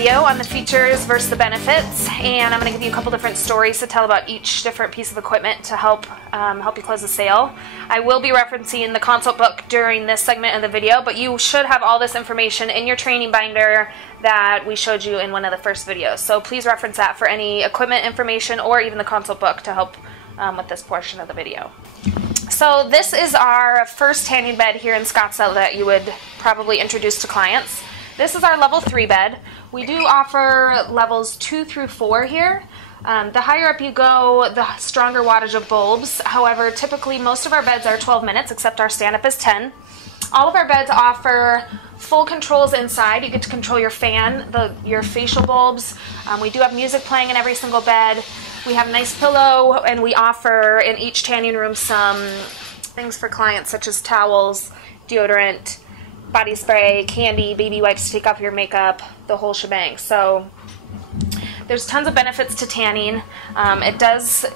video on the features versus the benefits, and I'm going to give you a couple different stories to tell about each different piece of equipment to help you close the sale. I will be referencing the consult book during this segment of the video, but you should have all this information in your training binder that we showed you in one of the first videos. So please reference that for any equipment information or even the consult book to help with this portion of the video. So this is our first tanning bed here in Scottsdale that you would probably introduce to clients. This is our level 3 bed. We do offer levels 2 through 4 here. The higher up you go, the stronger wattage of bulbs. However, typically most of our beds are 12 minutes, except our stand-up is 10. All of our beds offer full controls inside. You get to control your fan, your facial bulbs. We do have music playing in every single bed. We have a nice pillow, and we offer in each tanning room some things for clients such as towels, deodorant, body spray, candy, baby wipes to take off your makeup, the whole shebang. So there's tons of benefits to tanning. It does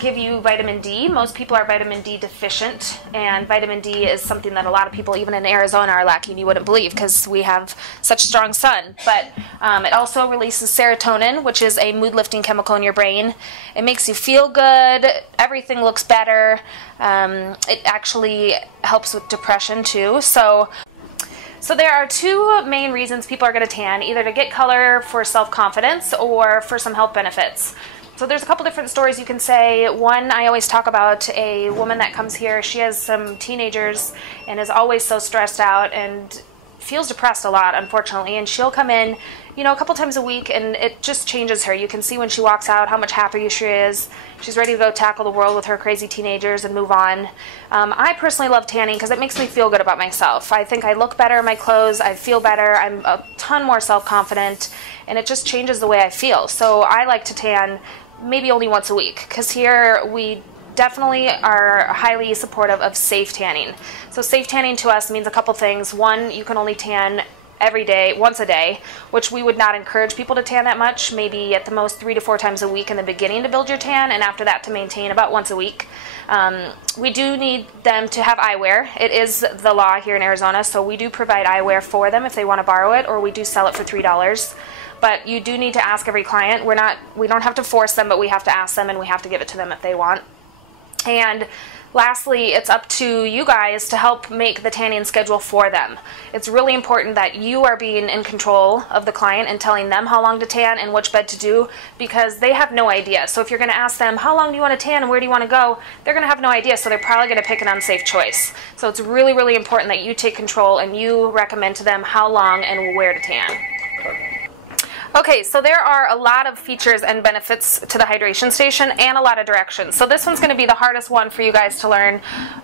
give you vitamin D. Most people are vitamin D deficient, and vitamin D is something that a lot of people, even in Arizona, are lacking. You wouldn't believe because we have such strong sun. But it also releases serotonin, which is a mood-lifting chemical in your brain. It makes you feel good. Everything looks better. It actually helps with depression too. So there are two main reasons people are going to tan, either to get color for self-confidence or for some health benefits. So there's a couple different stories you can say. One, I always talk about a woman that comes here. She has some teenagers and is always so stressed out and feels depressed a lot, unfortunately. And she'll come in, a couple times a week, and it just changes her. You can see when she walks out how much happier she is. She's ready to go tackle the world with her crazy teenagers and move on. I personally love tanning because it makes me feel good about myself. I think I look better in my clothes, I feel better, I'm a ton more self-confident, and it just changes the way I feel. So I like to tan maybe only once a week, because here we definitely are highly supportive of safe tanning. So safe tanning to us means a couple things. One, you can only tan every day, once a day, which we would not encourage people to tan that much, maybe at the most 3 to 4 times a week in the beginning to build your tan, and after that to maintain about once a week. We do need them to have eyewear. It is the law here in Arizona, so we do provide eyewear for them if they want to borrow it, or we do sell it for $3. But you do need to ask every client. We don't have to force them, but we have to ask them, and we have to give it to them if they want. And lastly, it's up to you guys to help make the tanning schedule for them. It's really important that you are being in control of the client and telling them how long to tan and which bed to do, because they have no idea. So if you're going to ask them, how long do you want to tan and where do you want to go, they're going to have no idea, so they're probably going to pick an unsafe choice. So it's really, really important that you take control and you recommend to them how long and where to tan. Okay, so there are a lot of features and benefits to the hydration station and a lot of directions. So this one's going to be the hardest one for you guys to learn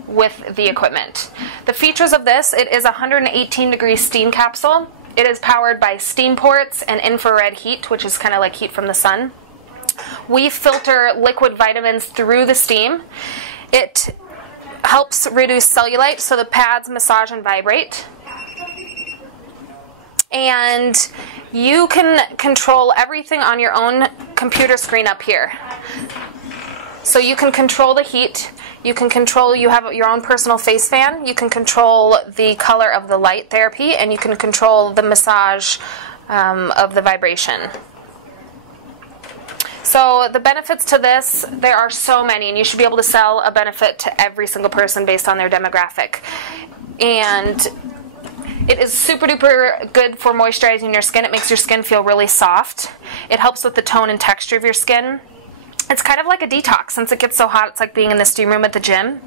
with the equipment. The features of this: it is a 118-degree steam capsule. It is powered by steam ports and infrared heat, which is kind of like heat from the sun. We filter liquid vitamins through the steam. It helps reduce cellulite, so the pads massage and vibrate. And you can control everything on your own computer screen up here. So you can control the heat, you have your own personal face fan, you can control the color of the light therapy, and you can control the massage of the vibration. So the benefits to this, there are so many, and you should be able to sell a benefit to every single person based on their demographic. And it is super duper good for moisturizing your skin. It makes your skin feel really soft. It helps with the tone and texture of your skin. It's kind of like a detox. Since it gets so hot, it's like being in the steam room at the gym.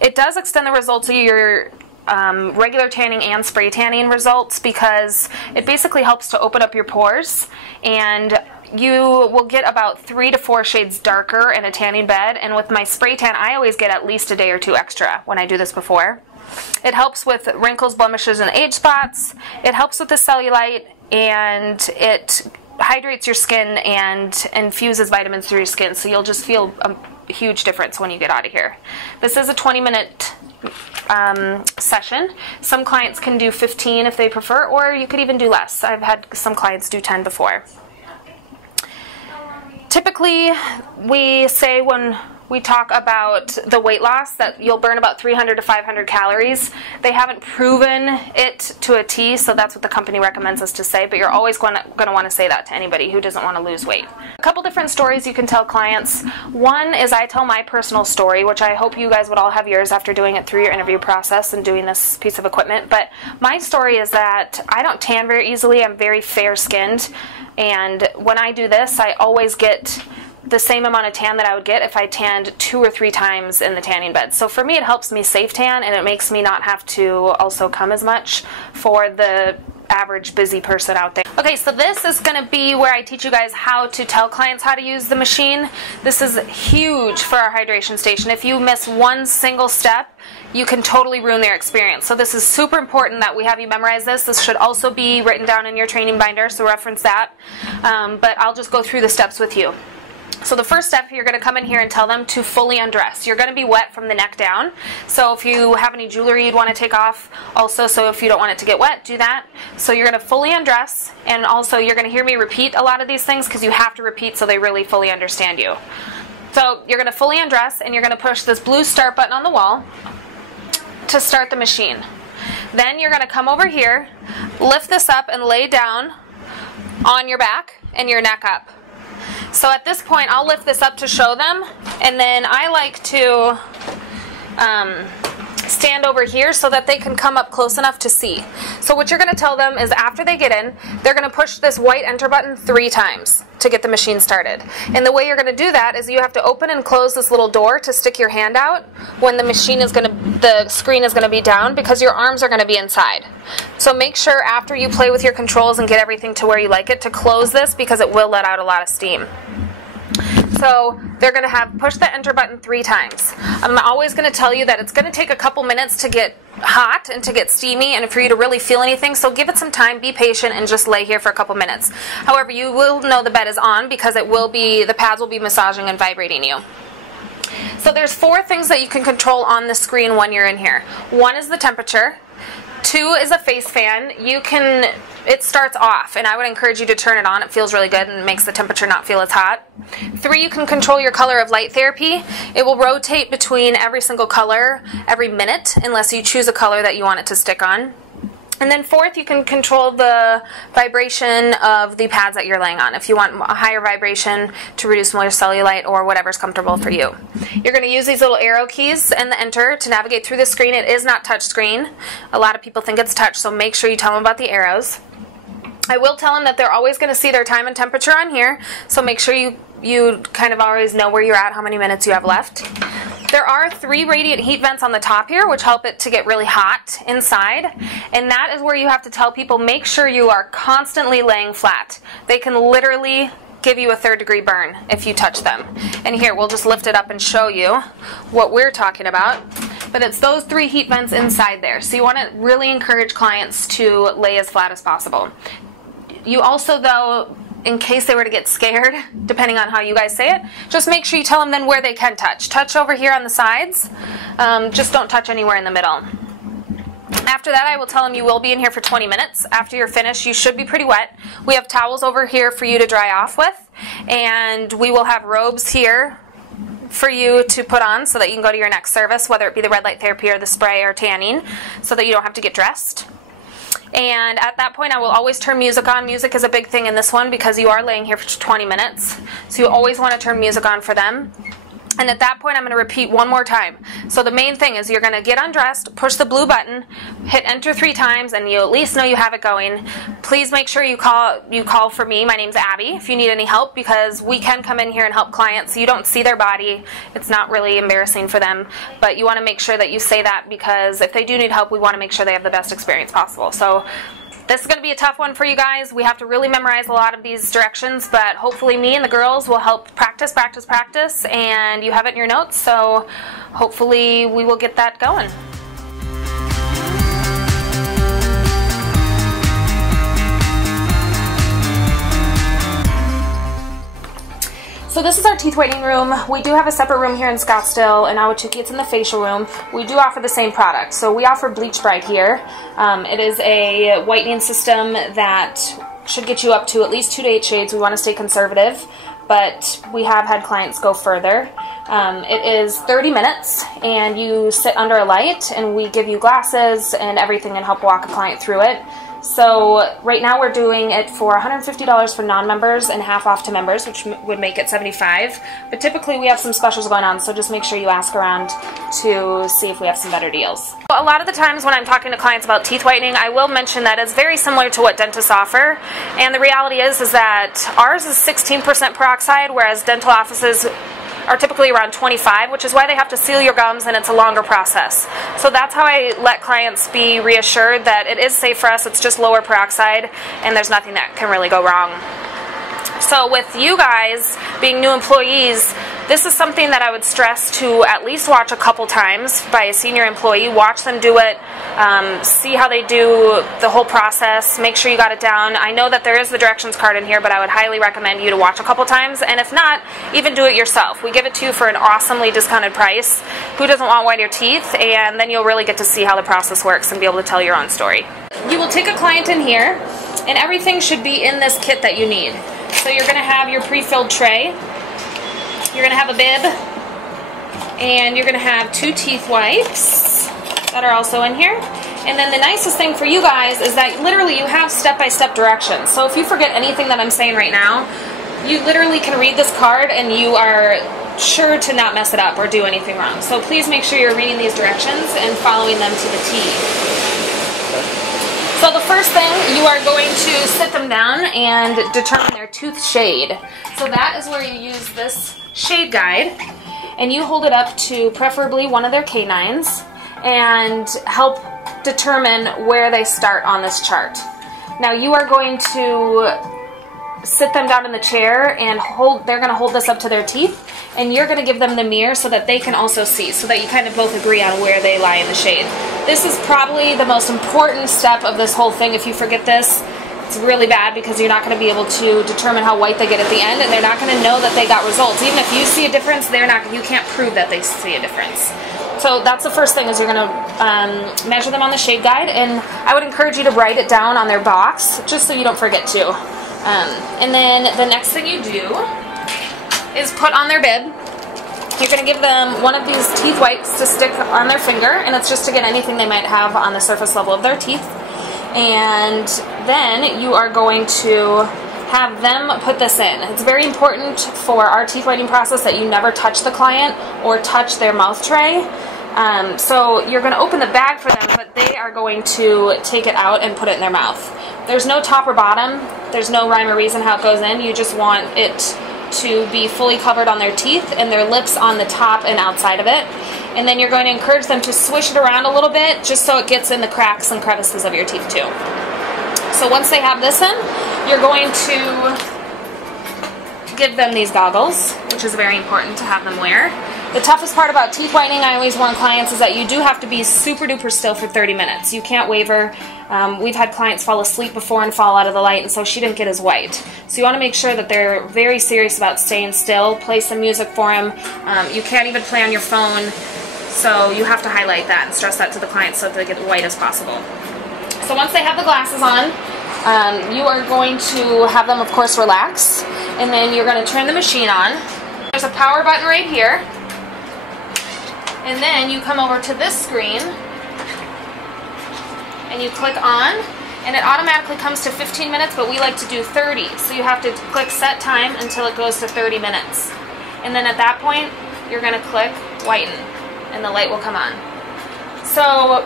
It does extend the results of your regular tanning and spray tanning results, because it basically helps to open up your pores, and you will get about 3 to 4 shades darker in a tanning bed. And with my spray tan, I always get at least a day or 2 extra when I do this before. It helps with wrinkles, blemishes, and age spots. It helps with the cellulite, and it hydrates your skin and infuses vitamins through your skin, so you'll just feel a huge difference when you get out of here. This is a 20-minute session. Some clients can do 15 if they prefer, or you could even do less. I've had some clients do 10 before. Typically, we say when we talk about the weight loss, that you'll burn about 300 to 500 calories. They haven't proven it to a T, so that's what the company recommends us to say, but you're always going to want to say that to anybody who doesn't want to lose weight. A couple different stories you can tell clients. One is I tell my personal story, which I hope you guys would all have yours after doing it through your interview process and doing this piece of equipment. But my story is that I don't tan very easily. I'm very fair-skinned, and when I do this, I always get the same amount of tan that I would get if I tanned 2 or 3 times in the tanning bed. So for me, it helps me safe tan, and it makes me not have to also come as much for the average busy person out there. Okay, so this is going to be where I teach you guys how to tell clients how to use the machine. This is huge for our hydration station. If you miss one single step, you can totally ruin their experience. So this is super important that we have you memorize this. This should also be written down in your training binder, so reference that. But I'll just go through the steps with you. So the first step, you're going to come in here and tell them to fully undress. You're going to be wet from the neck down. So if you have any jewelry you'd want to take off also, so if you don't want it to get wet, do that. So you're going to fully undress, and also you're going to hear me repeat a lot of these things because you have to repeat so they really fully understand you. So you're going to fully undress, and you're going to push this blue start button on the wall to start the machine. Then you're going to come over here, lift this up and lay down on your back and your neck up. So at this point, I'll lift this up to show them, and then I like to stand over here so that they can come up close enough to see. So what you're going to tell them is after they get in, they're going to push this white enter button 3 times to get the machine started. And the way you're going to do that is you have to open and close this little door to stick your hand out when the screen is going to be down, because your arms are going to be inside. So make sure after you play with your controls and get everything to where you like it to close this, because it will let out a lot of steam. So they're going to have push the enter button 3 times. I'm always going to tell you that it's going to take a couple minutes to get hot and to get steamy and for you to really feel anything, so give it some time, be patient, and just lay here for a couple minutes. However, you will know the bed is on because the pads will be massaging and vibrating you. So there's 4 things that you can control on the screen when you're in here. 1 is the temperature. 2 is a face fan. It starts off, and I would encourage you to turn it on. It feels really good and makes the temperature not feel as hot. 3, you can control your color of light therapy. It will rotate between every single color every minute unless you choose a color that you want it to stick on. And then 4th, you can control the vibration of the pads that you're laying on, if you want a higher vibration to reduce more cellulite or whatever's comfortable for you. You're going to use these little arrow keys and the enter to navigate through the screen. It is not touch screen. A lot of people think it's touch, so make sure you tell them about the arrows. I will tell them that they're always going to see their time and temperature on here, so make sure you kind of always know where you're at, how many minutes you have left. There are 3 radiant heat vents on the top here, which help it to get really hot inside, and that is where you have to tell people, make sure you are constantly laying flat. They can literally give you a 3rd degree burn if you touch them. And here, we'll just lift it up and show you what we're talking about. But it's those 3 heat vents inside there, so you want to really encourage clients to lay as flat as possible. You also, though, in case they were to get scared, depending on how you guys say it, just make sure you tell them then where they can touch. Touch over here on the sides, just don't touch anywhere in the middle. After that, I will tell them you will be in here for 20 minutes. After you're finished, you should be pretty wet. We have towels over here for you to dry off with, and we will have robes here for you to put on so that you can go to your next service, whether it be the red light therapy or the spray or tanning, so that you don't have to get dressed. And at that point, I will always turn music on. Music is a big thing in this one because you are laying here for 20 minutes. So you always want to turn music on for them. And at that point, I'm going to repeat one more time. So the main thing is you're going to get undressed, push the blue button, hit enter 3 times, and you at least know you have it going. Please make sure you call for me. My name's Abby if you need any help, because we can come in here and help clients. You don't see their body. It's not really embarrassing for them, but you want to make sure that you say that, because if they do need help, we want to make sure they have the best experience possible. So this is going to be a tough one for you guys. We have to really memorize a lot of these directions, but hopefully me and the girls will help practice, and you have it in your notes, so hopefully we will get that going. So this is our teeth whitening room. We do have a separate room here in Scottsdale and Ahwatukee. It's in the facial room. We do offer the same product. So we offer Bleach Bright here. It is a whitening system that should get you up to at least 2 to 8 shades. We want to stay conservative, but we have had clients go further. It is 30 minutes, and you sit under a light, and we give you glasses and everything and help walk a client through it. So right now we're doing it for $150 for non-members and half off to members, which would make it $75. But typically we have some specials going on, so just make sure you ask around to see if we have some better deals. A lot of the times when I'm talking to clients about teeth whitening, I will mention that it's very similar to what dentists offer. And the reality is that ours is 16% peroxide, whereas dental offices are typically around 25, which is why they have to seal your gums, and it's a longer process. So that's how I let clients be reassured that it is safe for us, it's just lower peroxide, and there's nothing that can really go wrong. So with you guys being new employees, this is something that I would stress to at least watch a couple times by a senior employee. Watch them do it, see how they do the whole process, make sure you got it down. I know that there is the directions card in here, but I would highly recommend you to watch a couple times, and if not, even do it yourself. We give it to you for an awesomely discounted price. Who doesn't want whiter teeth? And then you'll really get to see how the process works and be able to tell your own story. You will take a client in here, and everything should be in this kit that you need. So you're going to have your pre-filled tray, you're going to have a bib, and you're going to have 2 teeth wipes that are also in here. And then the nicest thing for you guys is that literally you have step-by-step directions. So if you forget anything that I'm saying right now, you literally can read this card and you are sure to not mess it up or do anything wrong. So please make sure you're reading these directions and following them to the T. So the first thing, you are going to sit them down and determine their tooth shade. So that is where you use this shade guide, and you hold it up to preferably one of their canines and help determine where they start on this chart. Now you are going to sit them down in the chair and they're going to hold this up to their teeth, and you're going to give them the mirror so that they can also see, so that you kind of both agree on where they lie in the shade. This is probably the most important step of this whole thing. If you forget this, it's really bad, because you're not going to be able to determine how white they get at the end, and they're not going to know that they got results. Even if you see a difference, you can't prove that they see a difference. So that's the first thing, is you're going to measure them on the shade guide, and I would encourage you to write it down on their box, just so you don't forget to. And then the next thing you do is put on their bib. You're going to give them one of these teeth wipes to stick on their finger, and it's just to get anything they might have on the surface level of their teeth. And then you are going to have them put this in. It's very important for our teeth whitening process that you never touch the client or touch their mouth tray. So you're going to open the bag for them, but they are going to take it out and put it in their mouth. There's no top or bottom. There's no rhyme or reason how it goes in. You just want it to be fully covered on their teeth and their lips on the top and outside of it. And then you're going to encourage them to swish it around a little bit, just so it gets in the cracks and crevices of your teeth too. So once they have this in, you're going to give them these goggles, which is very important to have them wear. The toughest part about teeth whitening, I always warn clients, is that you do have to be super duper still for 30 minutes. You can't waver. We've had clients fall asleep before and fall out of the light, and so she didn't get as white. So you want to make sure that they're very serious about staying still. Play some music for them. You can't even play on your phone, so you have to highlight that and stress that to the client so that they get white as possible. So once they have the glasses on, you are going to have them, of course, relax, and then you're going to turn the machine on. There's a power button right here, and then you come over to this screen and you click on, and it automatically comes to 15 minutes, but we like to do 30, so you have to click set time until it goes to 30 minutes. And then at that point, you're going to click whiten, and the light will come on. So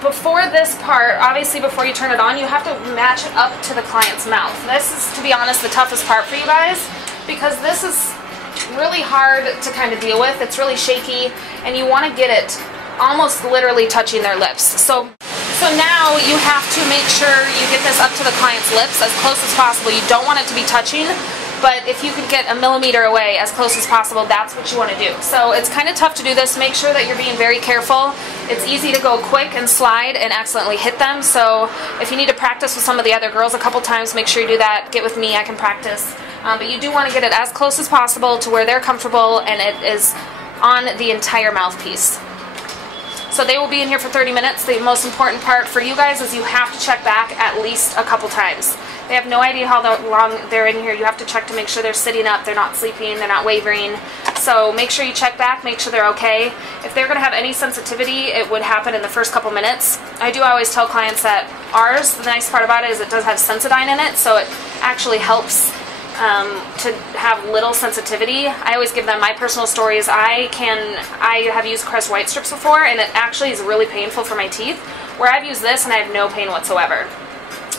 before this part, obviously before you turn it on, you have to match it up to the client's mouth. This is, to be honest, the toughest part for you guys, because this is really hard to kind of deal with. It's really shaky, and you want to get it almost literally touching their lips. So now you have to make sure you get this up to the client's lips as close as possible. You don't want it to be touching, but if you could get a millimeter away as close as possible, that's what you want to do. So it's kind of tough to do this. Make sure that you're being very careful. It's easy to go quick and slide and accidentally hit them. So if you need to practice with some of the other girls a couple times, make sure you do that. Get with me, I can practice. But you do want to get it as close as possible to where they're comfortable and it is on the entire mouthpiece. So they will be in here for 30 minutes. The most important part for you guys is you have to check back at least a couple times. They have no idea how long they're in here. You have to check to make sure they're sitting up, they're not sleeping, they're not wavering. So make sure you check back, make sure they're okay. If they're going to have any sensitivity, it would happen in the first couple minutes. I do always tell clients that ours, the nice part about it is it does have Sensodyne in it, so it actually helps to have little sensitivity. I always give them my personal stories. I have used Crest White Strips before, and it actually is really painful for my teeth, where I've used this and I have no pain whatsoever.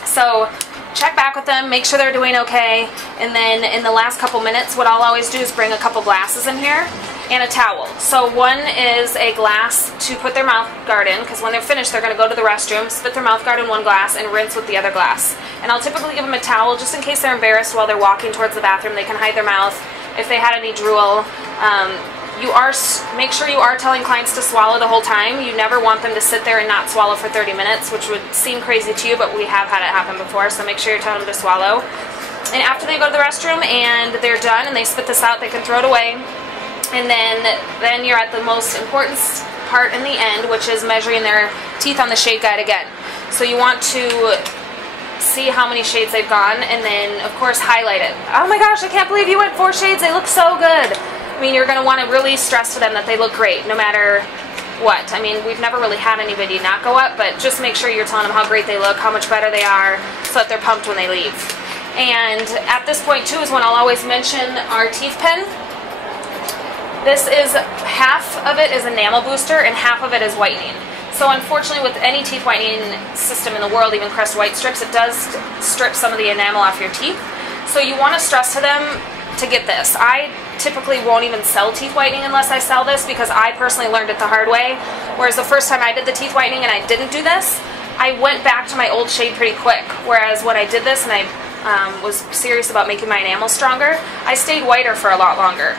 So check back with them, make sure they're doing okay, and then in the last couple minutes, what I'll always do is bring a couple glasses in here and a towel. So one is a glass to put their mouth guard in, because when they're finished, they're going to go to the restroom, spit their mouth guard in one glass, and rinse with the other glass. And I'll typically give them a towel just in case they're embarrassed while they're walking towards the bathroom. They can hide their mouth. If they had any drool, make sure you are telling clients to swallow the whole time. You never want them to sit there and not swallow for 30 minutes, which would seem crazy to you, but we have had it happen before, so make sure you're telling them to swallow. And after they go to the restroom and they're done and they spit this out, they can throw it away. And then you're at the most important part in the end, which is measuring their teeth on the shade guide again. So you want to see how many shades they've gone, and then of course highlight it. Oh my gosh, I can't believe you went 4 shades, they look so good. I mean, you're going to want to really stress to them that they look great no matter what. I mean, we've never really had anybody not go up, but just make sure you're telling them how great they look, how much better they are, so that they're pumped when they leave. And at this point too is when I'll always mention our teeth pen. This is, half of it is enamel booster and half of it is whitening. So unfortunately, with any teeth whitening system in the world, even Crest White Strips, it does strip some of the enamel off your teeth. So you want to stress to them to get this. I typically won't even sell teeth whitening unless I sell this, because I personally learned it the hard way. Whereas the first time I did the teeth whitening and I didn't do this, I went back to my old shade pretty quick. Whereas when I did this and I was serious about making my enamel stronger, I stayed whiter for a lot longer.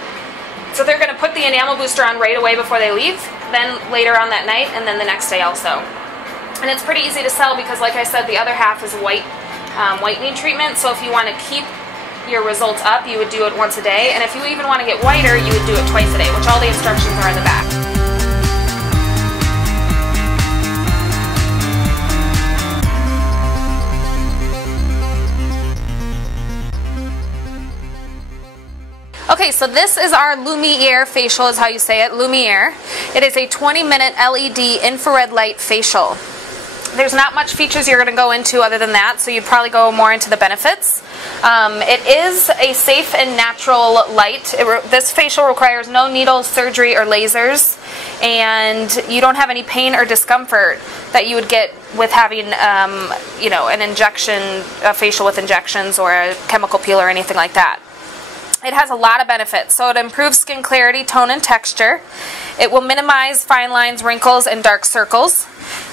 So they're going to put the enamel booster on right away before they leave, then later on that night, and then the next day also. And it's pretty easy to sell because, like I said, the other half is whitening treatment. So if you want to keep your results up, you would do it once a day. And if you even want to get whiter, you would do it twice a day, which all the instructions are in the back. Okay, so this is our Lumiere facial, is how you say it, Lumiere. It is a 20-minute LED infrared light facial. There's not much features you're going to go into other than that, so you'd probably go more into the benefits. It is a safe and natural light. This facial requires no needles, surgery, or lasers, and you don't have any pain or discomfort that you would get with having, an injection, a facial with injections or a chemical peel or anything like that. It has a lot of benefits. So it improves skin clarity, tone, and texture. It will minimize fine lines, wrinkles, and dark circles.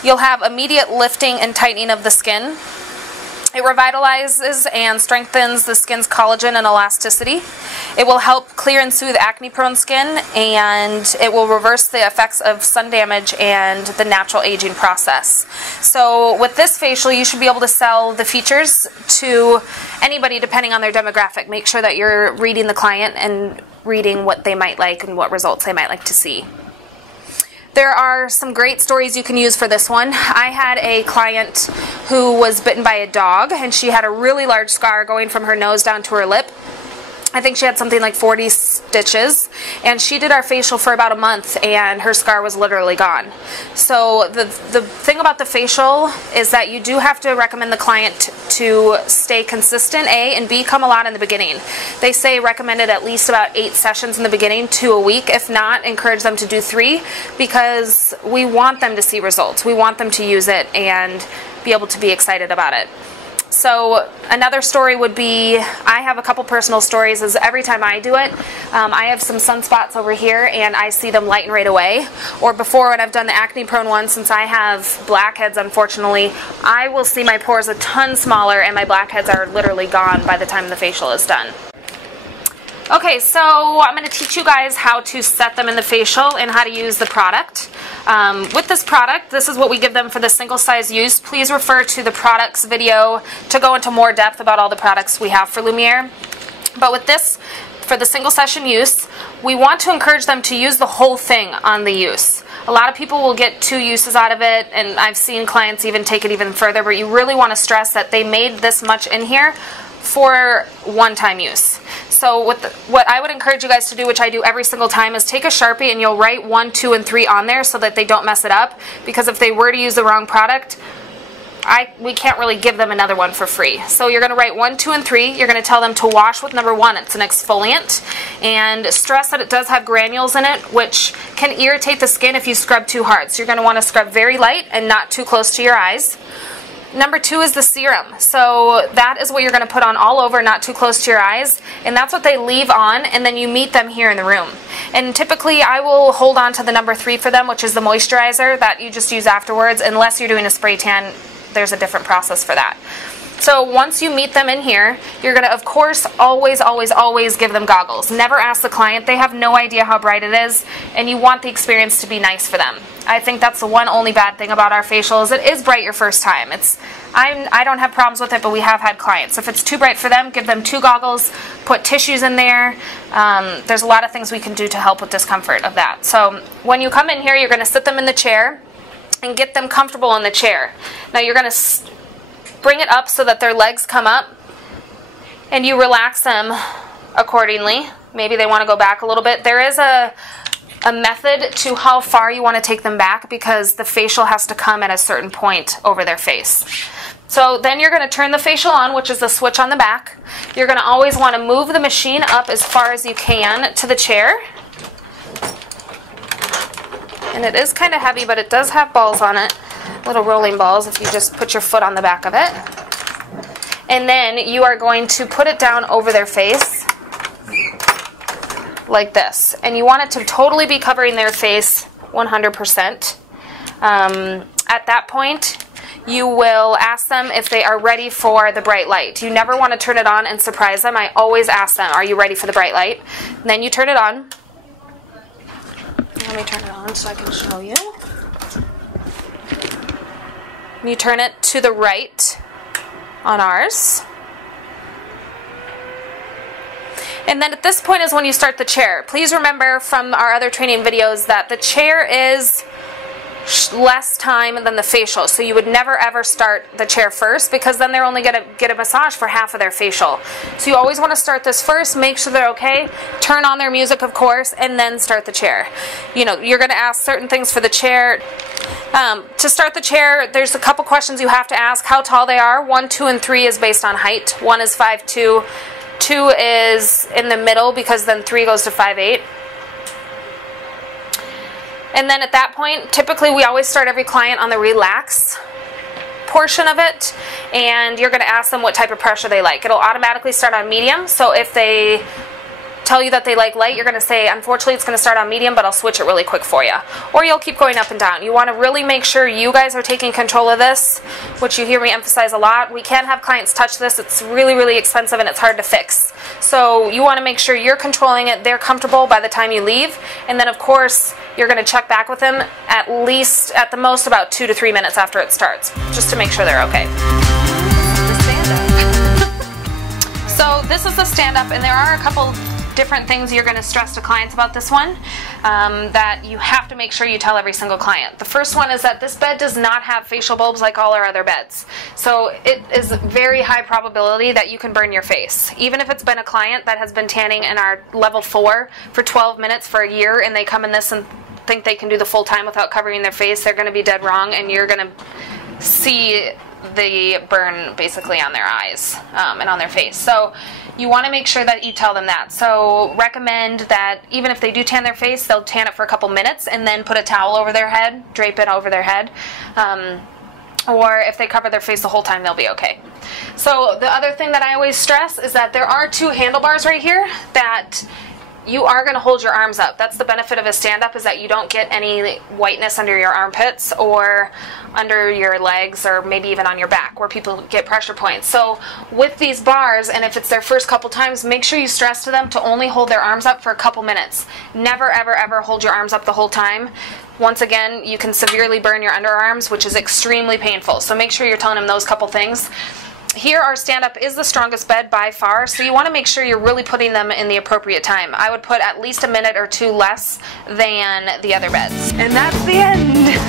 You'll have immediate lifting and tightening of the skin. It revitalizes and strengthens the skin's collagen and elasticity. It will help clear and soothe acne-prone skin, and it will reverse the effects of sun damage and the natural aging process. So with this facial, you should be able to sell the features to anybody depending on their demographic. Make sure that you're reading the client and reading what they might like and what results they might like to see. There are some great stories you can use for this one. I had a client who was bitten by a dog, and she had a really large scar going from her nose down to her lip. I think she had something like 40 stitches, and she did our facial for about a month, and her scar was literally gone. So the thing about the facial is that you do have to recommend the client to stay consistent, A, and B, come a lot in the beginning. They say recommended at least about 8 sessions in the beginning, 2 a week. If not, encourage them to do 3, because we want them to see results. We want them to use it and be able to be excited about it. So another story would be, I have a couple personal stories, is every time I do it, I have some sunspots over here and I see them lighten right away. Or before, when I've done the acne prone one, since I have blackheads unfortunately, I will see my pores a ton smaller and my blackheads are literally gone by the time the facial is done. Okay, so I'm going to teach you guys how to set them in the facial and how to use the product. With this product, this is what we give them for the single size use. Please refer to the products video to go into more depth about all the products we have for Lumiere. But with this, for the single session use, we want to encourage them to use the whole thing on the use. A lot of people will get 2 uses out of it, and I've seen clients even take it even further, but you really want to stress that they made this much in here for one-time use. So what I would encourage you guys to do, which I do every single time, is take a Sharpie and you'll write 1, 2, and 3 on there so that they don't mess it up, because if they were to use the wrong product, we can't really give them another one for free. So you're going to write 1, 2, and 3. You're going to tell them to wash with number 1. It's an exfoliant. And stress that it does have granules in it, which can irritate the skin if you scrub too hard. So you're going to want to scrub very light and not too close to your eyes. Number 2 is the serum. So that is what you're going to put on all over, not too close to your eyes. And that's what they leave on, and then you meet them here in the room. And typically I will hold on to the number 3 for them, which is the moisturizer that you just use afterwards, unless you're doing a spray tan. There's a different process for that. So once you meet them in here, you're going to, of course, always give them goggles. Never ask the client. They have no idea how bright it is, and you want the experience to be nice for them. I think that's the one only bad thing about our facial, is it is bright your first time. I don't have problems with it, but we have had clients. If it's too bright for them, give them 2 goggles, put tissues in there. There's a lot of things we can do to help with discomfort of that. So when you come in here, you're going to sit them in the chair and get them comfortable in the chair. Now you're going to bring it up so that their legs come up, and you relax them accordingly. Maybe they want to go back a little bit. There is a method to how far you want to take them back, because the facial has to come at a certain point over their face. So then you're going to turn the facial on, which is the switch on the back. You're going to always want to move the machine up as far as you can to the chair. And it is kind of heavy, but it does have balls on it, little rolling balls, if you just put your foot on the back of it. And then you are going to put it down over their face like this. And you want it to totally be covering their face 100%. At that point, you will ask them if they are ready for the bright light. You never want to turn it on and surprise them. I always ask them, are you ready for the bright light? And then you turn it on. Let me turn it on so I can show you. You turn it to the right on ours. And then at this point is when you start the chair. Please remember from our other training videos that the chair is less time than the facial. So you would never ever start the chair first, because then they're only going to get a massage for half of their facial. So you always want to start this first, make sure they're okay, turn on their music of course, and then start the chair. You know, you're going to ask certain things for the chair. To start the chair, there's a couple questions you have to ask. How tall they are. 1, 2, and 3 is based on height. 1 is 5'2". 2 is in the middle, because then 3 goes to 5'8". And then at that point, typically we always start every client on the relax portion of it, and you're going to ask them what type of pressure they like. It'll automatically start on medium, so if they tell you that they like light, you're going to say, unfortunately it's going to start on medium, but I'll switch it really quick for you. Or you'll keep going up and down. You want to really make sure you guys are taking control of this, which you hear me emphasize a lot. We can't have clients touch this. It's really, really expensive and it's hard to fix. So you want to make sure you're controlling it, they're comfortable by the time you leave, and then of course you're going to check back with them at least, at the most, about 2 to 3 minutes after it starts, just to make sure they're okay. So this is the stand-up, and there are a couple different things you're going to stress to clients about this one that you have to make sure you tell every single client. The first one is that this bed does not have facial bulbs like all our other beds. So it is very high probability that you can burn your face. Even if it's been a client that has been tanning in our level 4 for 12 minutes for a year, and they come in this and think they can do the full time without covering their face, they're going to be dead wrong, and you're going to see the burn basically on their eyes and on their face. So you want to make sure that you tell them that. So recommend that even if they do tan their face, they'll tan it for a couple minutes and then put a towel over their head, drape it over their head. Or if they cover their face the whole time, they'll be okay. So the other thing that I always stress is that there are 2 handlebars right here that you are going to hold your arms up. That's the benefit of a stand-up, is that you don't get any whiteness under your armpits or under your legs, or maybe even on your back where people get pressure points. So with these bars, and if it's their first couple times, make sure you stress to them to only hold their arms up for a couple minutes. Never, ever, ever hold your arms up the whole time. Once again, you can severely burn your underarms, which is extremely painful. So make sure you're telling them those couple things. Here our stand-up is the strongest bed by far, so you want to make sure you're really putting them in the appropriate time. I would put at least a minute or two less than the other beds. And that's the end.